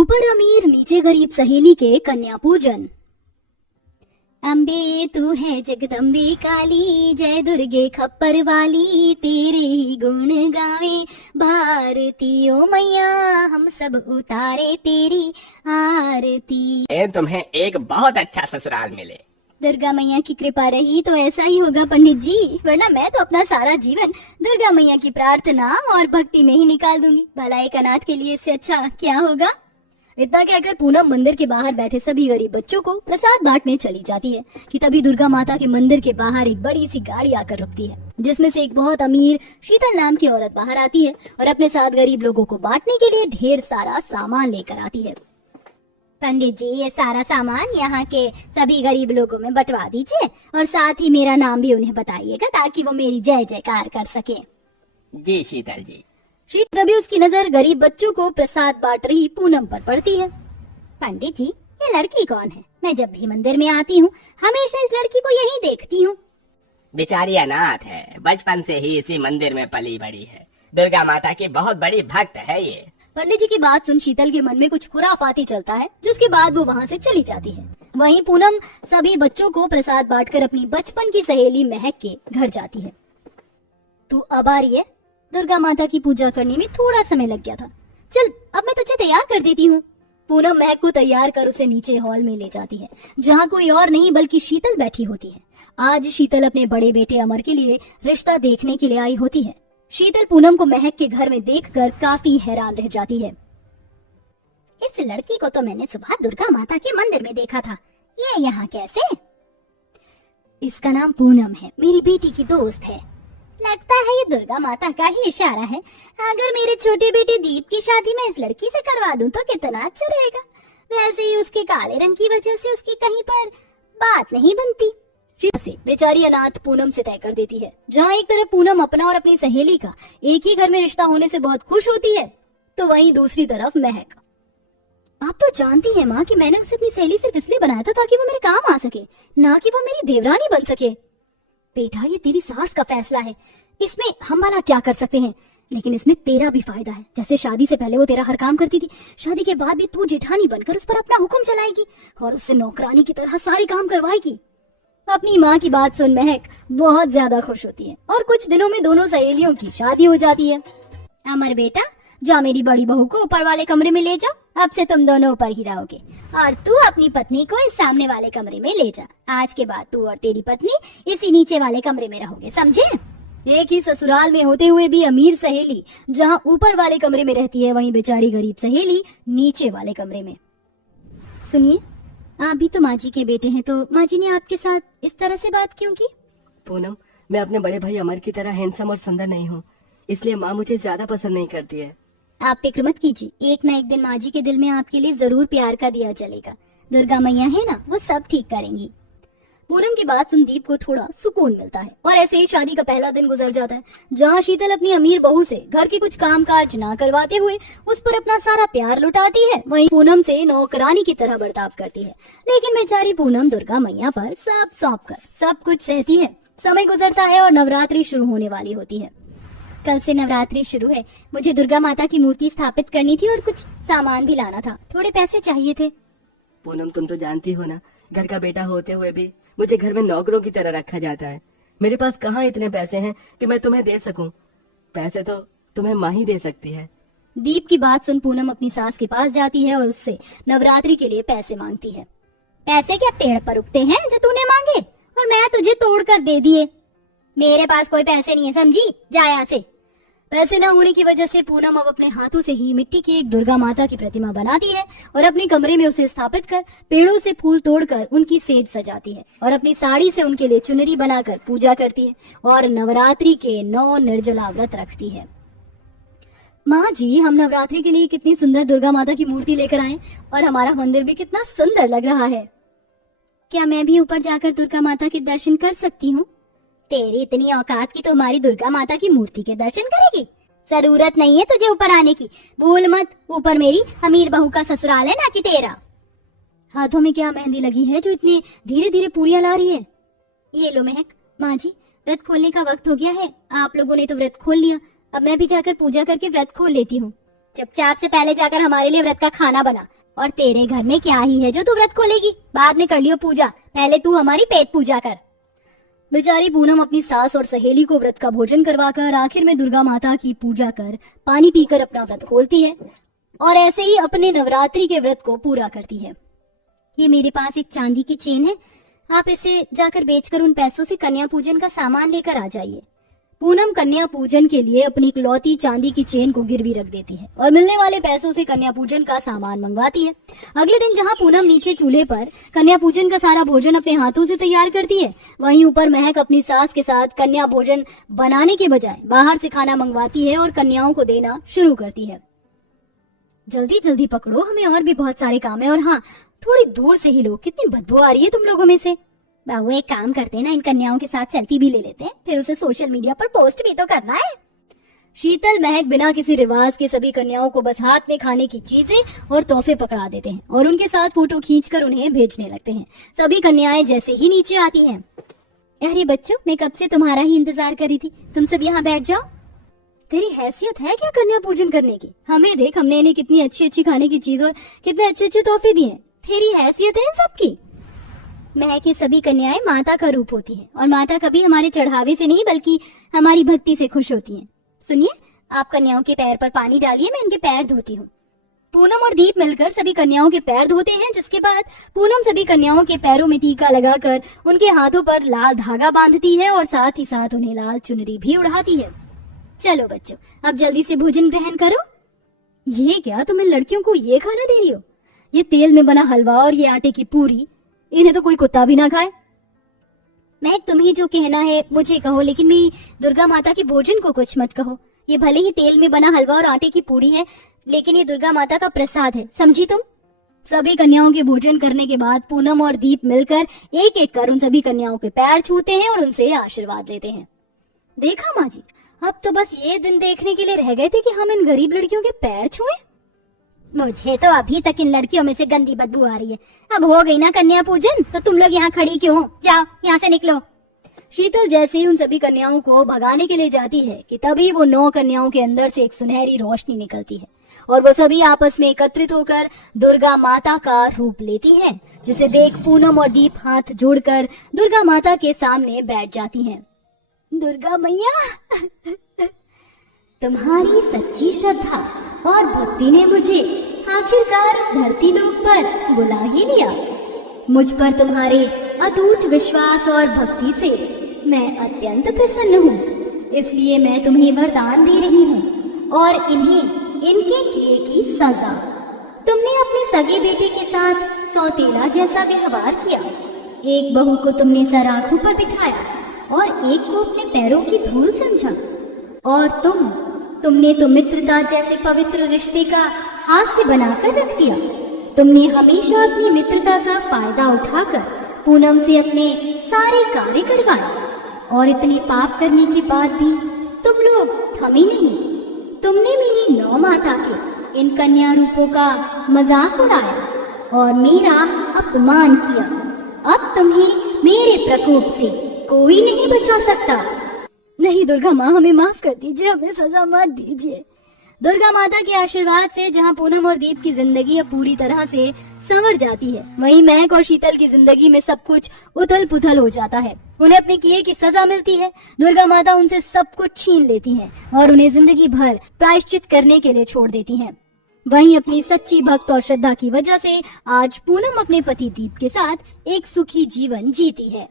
ऊपर अमीर नीचे गरीब सहेली के कन्या पूजन। अम्बे तू है जगदम्बे काली, जय दुर्गे खप्पर वाली, तेरे ही गुण गावे भारती ओ मैया, हम सब उतारे तेरी आरती। तुम्हें एक बहुत अच्छा ससुराल मिले। दुर्गा मैया की कृपा रही तो ऐसा ही होगा पंडित जी, वरना मैं तो अपना सारा जीवन दुर्गा मैया की प्रार्थना और भक्ति में ही निकाल दूंगी। भला एक अनाथ के लिए इससे अच्छा क्या होगा। इतना कहकर पूनम मंदिर के बाहर बैठे सभी गरीब बच्चों को प्रसाद बांटने चली जाती है कि तभी दुर्गा माता के मंदिर के बाहर एक बड़ी सी गाड़ी आकर रुकती है, जिसमें से एक बहुत अमीर शीतल नाम की औरत बाहर आती है और अपने साथ गरीब लोगों को बांटने के लिए ढेर सारा सामान लेकर आती है। पंडित जी, ये सारा सामान यहाँ के सभी गरीब लोगों में बंटवा दीजिए और साथ ही मेरा नाम भी उन्हें बताइएगा ताकि वो मेरी जय जयकार कर सके। जी शीतल जी। तभी उसकी नजर गरीब बच्चों को प्रसाद बांट रही पूनम पर पड़ती है। पंडित जी, ये लड़की कौन है? मैं जब भी मंदिर में आती हूँ हमेशा इस लड़की को यहीं देखती हूँ। बेचारी अनाथ है, बचपन से ही इसी मंदिर में पली बड़ी है। दुर्गा माता की बहुत बड़ी भक्त है ये। पंडित जी की बात सुन शीतल के मन में कुछ खुराफाती चलता है, जिसके बाद वो वहाँ से चली जाती है। वहीं पूनम सभी बच्चों को प्रसाद बांटकर अपनी बचपन की सहेली महक के घर जाती है। तू अब आ रही है? दुर्गा माता की पूजा करने में थोड़ा समय लग गया था, चल अब मैं तुझे तैयार कर देती हूँ। पूनम महक को तैयार कर उसे नीचे हॉल में ले जाती है, जहाँ कोई और नहीं बल्कि शीतल बैठी होती है। आज शीतल अपने बड़े बेटे अमर के लिए रिश्ता देखने के लिए आई होती है। शीतल पूनम को महक के घर में देखकर काफी हैरान रह जाती है। इस लड़की को तो मैंने सुबह दुर्गा माता के मंदिर में देखा था, ये यहाँ कैसे? इसका नाम पूनम है, मेरी बेटी की दोस्त है। लगता है ये दुर्गा माता का ही इशारा है। अगर मेरे छोटे बेटे दीप की शादी में इस लड़की से करवा दूं तो कितना अच्छा रहेगा। वैसे ही उसके काले रंग की वजह से उसकी कहीं पर बात नहीं बनती। से बेचारी अनाथ पूनम से तय कर देती है। जहाँ एक तरफ पूनम अपना और अपनी सहेली का एक ही घर में रिश्ता होने से बहुत खुश होती है, तो वहीं दूसरी तरफ महक। आप तो जानती है माँ कि मैंने उसे अपनी सहेली सिर्फ इसलिए बनाया था ताकि वो मेरे काम आ सके, ना कि वो मेरी देवरानी बन सके। बेटा, ये तेरी सास का फैसला है, इसमें हम भला क्या कर सकते हैं, लेकिन इसमें तेरा भी फायदा है। जैसे शादी से पहले वो तेरा हर काम करती थी, शादी के बाद भी तू जेठानी बनकर उस पर अपना हुक्म चलाएगी और उससे नौकरानी की तरह सारी काम करवाएगी। अपनी माँ की बात सुन महक बहुत ज्यादा खुश होती है और कुछ दिनों में दोनों सहेलियों की शादी हो जाती है। अमर बेटा, जा मेरी बड़ी बहू को ऊपर वाले कमरे में ले जाओ, अब से तुम दोनों ऊपर ही रहोगे और तू अपनी पत्नी को इस सामने वाले कमरे में ले जा। आज के बाद तू और तेरी पत्नी इसी नीचे वाले कमरे में रहोगे, समझे? एक ही ससुराल में होते हुए भी अमीर सहेली जहाँ ऊपर वाले कमरे में रहती है, वहीं बेचारी गरीब सहेली नीचे वाले कमरे में। सुनिए, आप भी तो माँ जी के बेटे हैं, तो माँ जी ने आपके साथ इस तरह से बात क्यों की? पूनम, मैं अपने बड़े भाई अमर की तरह हैंडसम और सुंदर नहीं हूँ, इसलिए माँ मुझे ज्यादा पसंद नहीं करती है। आप फिक्र मत कीजिए, एक ना एक दिन माँ जी के दिल में आपके लिए जरूर प्यार का दिया जलेगा। दुर्गा मैया है ना, वो सब ठीक करेंगी। पूनम की बात सुन दीप को थोड़ा सुकून मिलता है और ऐसे ही शादी का पहला दिन गुजर जाता है, जहाँ शीतल अपनी अमीर बहू से घर के कुछ काम काज ना करवाते हुए उस पर अपना सारा प्यार लुटाती है, वहीं पूनम से नौकरानी की तरह बर्ताव करती है। लेकिन बेचारी पूनम दुर्गा मैया पर सब सौंप कर सब कुछ सहती है। समय गुजरता है और नवरात्रि शुरू होने वाली होती है। कल से नवरात्रि शुरू है, मुझे दुर्गा माता की मूर्ति स्थापित करनी थी और कुछ सामान भी लाना था, थोड़े पैसे चाहिए थे। पूनम, तुम तो जानती हो ना, घर का बेटा होते हुए भी मुझे घर में नौकरों की तरह रखा जाता है। मेरे पास कहाँ इतने पैसे हैं कि मैं तुम्हें दे सकूं। पैसे तो तुम्हें माँ ही दे सकती है। दीप की बात सुन पूनम अपनी सास के पास जाती है और उससे नवरात्रि के लिए पैसे मांगती है। पैसे क्या पेड़ पर उगते हैं जो तूने मांगे और मैं तुझे तोड़ कर दे दिए? मेरे पास कोई पैसे नहीं है, समझी? जा यहाँ से। पैसे न होने की वजह से पूनम अब अपने हाथों से ही मिट्टी की एक दुर्गा माता की प्रतिमा बनाती है और अपने कमरे में उसे स्थापित कर पेड़ों से फूल तोड़कर उनकी सेज सजाती है और अपनी साड़ी से उनके लिए चुनरी बनाकर पूजा करती है और नवरात्रि के 9 निर्जला व्रत रखती है। माँ जी, हम नवरात्रि के लिए कितनी सुंदर दुर्गा माता की मूर्ति लेकर आए और हमारा मंदिर भी कितना सुंदर लग रहा है। क्या मैं भी ऊपर जाकर दुर्गा माता के दर्शन कर सकती हूँ? तेरी इतनी औकात की तो हमारी दुर्गा माता की मूर्ति के दर्शन करेगी? जरूरत नहीं है तुझे ऊपर आने की, भूल मत, ऊपर मेरी अमीर बहू का ससुराल है, ना कि तेरा। हाथों में क्या मेहंदी लगी है जो इतनी धीरे धीरे पूरियां ला रही है? ये लो महक। माँ जी, व्रत खोलने का वक्त हो गया है, आप लोगों ने तो व्रत खोल लिया, अब मैं भी जाकर पूजा करके व्रत खोल लेती हूँ। चुपचाप से पहले जाकर हमारे लिए व्रत का खाना बना। और तेरे घर में क्या ही है जो तू व्रत खोलेगी, बाद में कर लियो पूजा, पहले तू हमारी पेट पूजा कर। बेचारी पूनम अपनी सास और सहेली को व्रत का भोजन करवाकर आखिर में दुर्गा माता की पूजा कर पानी पीकर अपना व्रत खोलती है और ऐसे ही अपने नवरात्रि के व्रत को पूरा करती है। ये मेरे पास एक चांदी की चेन है, आप इसे जाकर बेचकर उन पैसों से कन्या पूजन का सामान लेकर आ जाइए। पूनम कन्या पूजन के लिए अपनी इकलौती चांदी की चेन को गिरवी रख देती है और मिलने वाले पैसों से कन्या पूजन का सामान मंगवाती है। अगले दिन जहां पूनम नीचे चूल्हे पर कन्या पूजन का सारा भोजन अपने हाथों से तैयार करती है, वहीं ऊपर महक अपनी सास के साथ कन्या भोजन बनाने के बजाय बाहर से खाना मंगवाती है और कन्याओं को देना शुरू करती है। जल्दी जल्दी पकड़ो, हमें और भी बहुत सारे काम है। और हाँ, थोड़ी दूर से ही लो, कितनी बदबू आ रही है तुम लोगों में से। बाबू एक काम करते हैं ना, इन कन्याओं के साथ सेल्फी भी ले लेते हैं, फिर उसे सोशल मीडिया पर पोस्ट भी तो करना है। शीतल महक बिना किसी रिवाज के सभी कन्याओं को बस हाथ में खाने की चीजें और तोहफे पकड़ा देते हैं और उनके साथ फोटो खींचकर उन्हें भेजने लगते हैं। सभी कन्याएं जैसे ही नीचे आती हैं, अरे बच्चों, मैं कब से तुम्हारा ही इंतजार कर रही थी, तुम सब यहाँ बैठ जाओ। तेरी हैसियत है क्या कन्या पूजन करने की? हमें देख, हमने इन्हें कितनी अच्छी अच्छी खाने की चीज और कितने अच्छे अच्छे तोहफे दिए। तेरी हैसियत है इन सबकी? महक के सभी कन्याएं माता का रूप होती हैं और माता कभी हमारे चढ़ावे से नहीं बल्कि हमारी भक्ति से खुश होती हैं। सुनिए, आप कन्याओं के पैर पर पानी डालिए, मैं इनके पैर धोती हूँ। पूनम और दीप मिलकर सभी कन्याओं के पैर धोते हैं, जिसके बाद पूनम सभी कन्याओं के पैरों में टीका लगाकर उनके हाथों पर लाल धागा बांधती है और साथ ही साथ उन्हें लाल चुनरी भी उड़ाती है। चलो बच्चों, अब जल्दी से भोजन ग्रहण करो। ये क्या, तुम इन लड़कियों को ये खाना दे रही हो? ये तेल में बना हलवा और ये आटे की पूरी, इन्हें तो कोई कुत्ता भी ना खाए। महक, तुम्हें जो कहना है मुझे कहो, लेकिन मेरी दुर्गा माता के भोजन को कुछ मत कहो। ये भले ही तेल में बना हलवा और आटे की पूरी है, लेकिन ये दुर्गा माता का प्रसाद है, समझी तुम? सभी कन्याओं के भोजन करने के बाद पूनम और दीप मिलकर एक एक कर उन सभी कन्याओं के पैर छूते हैं और उनसे आशीर्वाद लेते हैं। देखा माँ जी, अब तो बस ये दिन देखने के लिए रह गए थे कि हम इन गरीब लड़कियों के पैर छुएं। मुझे तो अभी तक इन लड़कियों में से गंदी बदबू आ रही है। अब हो गई ना कन्या पूजन, तो तुम लोग यहाँ खड़ी क्यों हो? जाओ यहाँ से निकलो। शीतल जैसे ही उन सभी कन्याओं को भगाने के लिए जाती है कि तभी वो 9 कन्याओं के अंदर से एक सुनहरी रोशनी निकलती है और वो सभी आपस में एकत्रित होकर दुर्गा माता का रूप लेती हैं, जिसे देख पूनम और दीप हाथ जोड़कर दुर्गा माता के सामने बैठ जाती हैं। दुर्गा मैया, तुम्हारी सच्ची श्रद्धा और भक्ति ने मुझे आखिरकार इस धरती लोक पर बुला ही लिया। मुझ पर तुम्हारे अटूट विश्वास और भक्ति से मैं अत्यंत प्रसन्न हूँ, इसलिए मैं तुम्हें वरदान दे रही हूँ और इन्हें इनके किए की सजा। तुमने अपने सगे बेटे के साथ सौतेला जैसा व्यवहार किया। एक बहू को तुमने सराखों पर बिठाया और एक को अपने पैरों की धूल समझा, और तुमने तो मित्रता जैसे पवित्र रिश्ते का हास्य बनाकर रख दिया। तुमने हमेशा अपनी मित्रता का फायदा उठाकर पूनम से अपने सारे कार्य करवाए, और इतने पाप करने के बाद भी तुम लोग थमे नहीं। तुमने मेरी 9 माता के इन कन्या रूपों का मजाक उड़ाया और मेरा अपमान किया। अब तुम्हें मेरे प्रकोप से कोई नहीं बचा सकता। नहीं दुर्गा माँ, हमें माफ कर दीजिए, हमें सजा मत दीजिए। दुर्गा माता के आशीर्वाद से जहाँ पूनम और दीप की जिंदगी अब पूरी तरह से संवर जाती है, वहीं महक और शीतल की जिंदगी में सब कुछ उथल पुथल हो जाता है। उन्हें अपने किए की सजा मिलती है। दुर्गा माता उनसे सब कुछ छीन लेती हैं और उन्हें जिंदगी भर प्रायश्चित करने के लिए छोड़ देती हैं। वहीं अपनी सच्ची भक्त और श्रद्धा की वजह से आज पूनम अपने पति दीप के साथ एक सुखी जीवन जीती है।